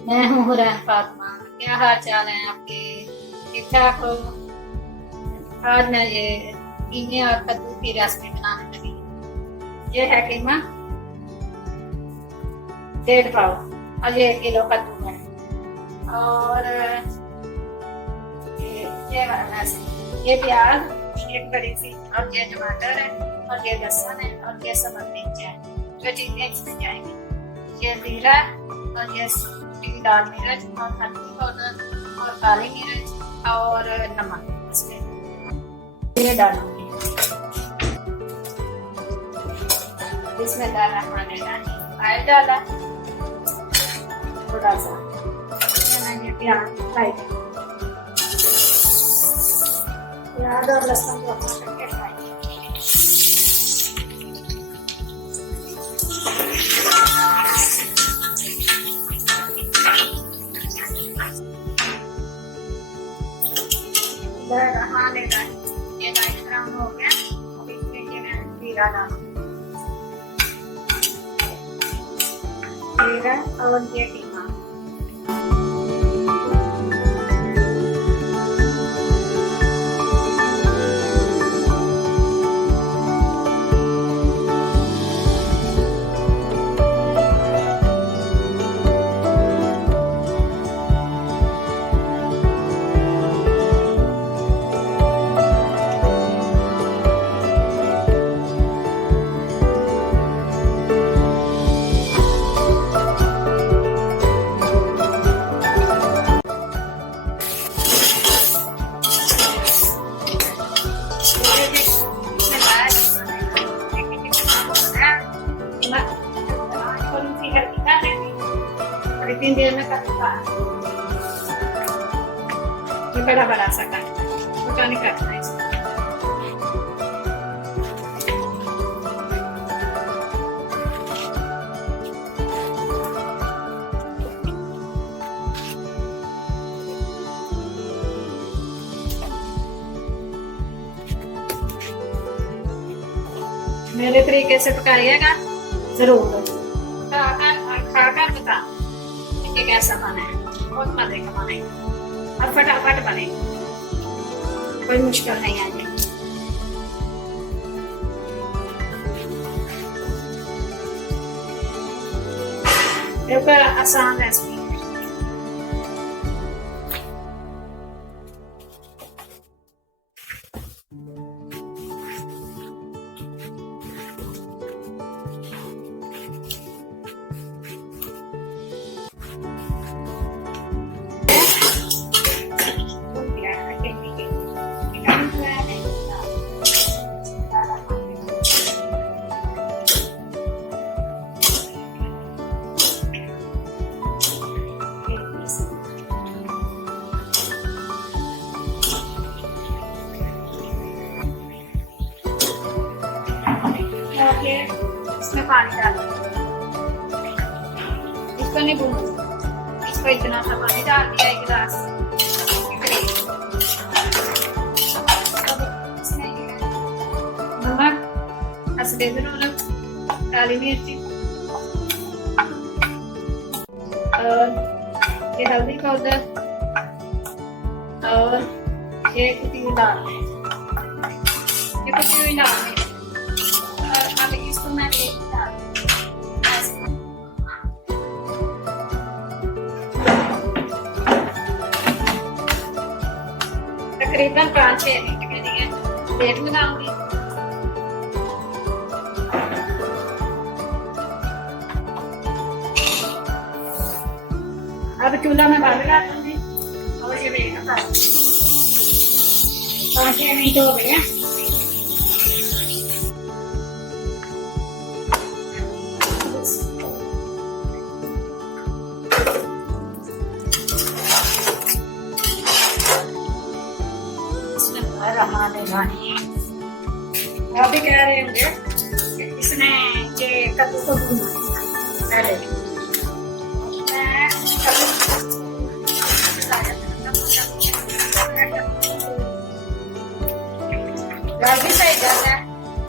मैं हूँ हुरैन फातिमा। क्या हाल चाल है आपके? ठीक ठाक हो? आज मैं ये कीमे और कद्दू की रेसिपी बनाने लगी हूँ। ये है कीमा 1.5 पाव और ये 1 किलो कद्दू है। और ये प्याज 1 बड़ी सी, और ये टमाटर है, और ये लहसुन है, और ये सब मिर्च है। जो चीजें इसमें जाएंगी, ये जीरा और ये लाल मिर्च और हल्दी पाउडर और काली मिर्च और नमक इसमें ये डालूंगी। इसमें डाला मैंने ऑयल डाला थोड़ा सा, मैंने प्याज फ्राई किया, प्याज और लहसुन को अपना करके फ्राई ये लाइट ब्राउन हो गया। अब इसमें ये मैं जीरा डालूंगी, जीरा और ये कीमा। तीन देर में कटूंगा। ये बड़ा बड़ा सा छोटा नहीं काटना है इसको। मेरे तरीके से पकाइएगा जरूर, खाकर बता ये कैसा बना है। बहुत मजे का बना है और फटाफट बने, कोई मुश्किल नहीं आएगी। बिल्कुल आसान रेसिपी है। इसमें पानी डाल, इसको नहीं भूनना, इसको इतना सा पानी डाल दिया 1 गिलास। नमक, हसबे ज़रूरत, काली मिर्ची और ये हल्दी पाउडर और ये कुटी हुई लाल मिर्च, ये कुटी हुई लाल मिर्च। अब इसको मैं तकरीबन 5-6 मिनट के लिए प्लेट में डालूंगी। अब चूल्हा में बंद कर दूंगी और ये बेटा 5-6 मिनट हो गए हैं। अभी कह रहे होंगे इसमें ये कद्दू को भूनना पहले। जल्दी सही जाता है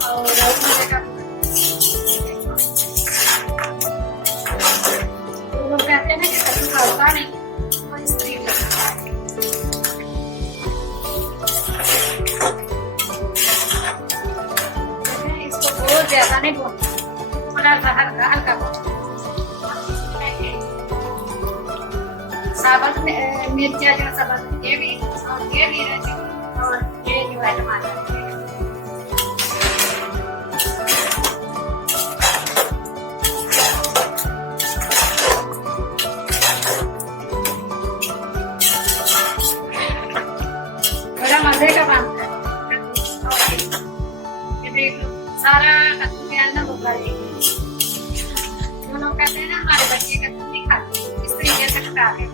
और वो कहते हैं ना कि कद्दू हल्का बहुत ज्यादा नहीं भूनना, थोड़ा सा हल्का हल्का भूनना। साबुत मिर्चा जो साबुत ये भी रहे और ये जो है टमाटर बड़ा मजे का बनता है। ये देख लो सारा कद्दू प्याज ना बुखा है। जो लोग कहते हैं ना हमारे बच्चे कद्दू नहीं खाते, इस तरीके से पका के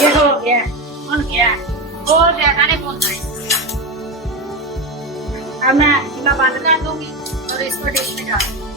ये हो गया, भुन गया, बहुत ज्यादा नहीं भूनना है। अब मैं चूल्हा बंद कर दूंगी और इसको डिश में डाल दूंगी।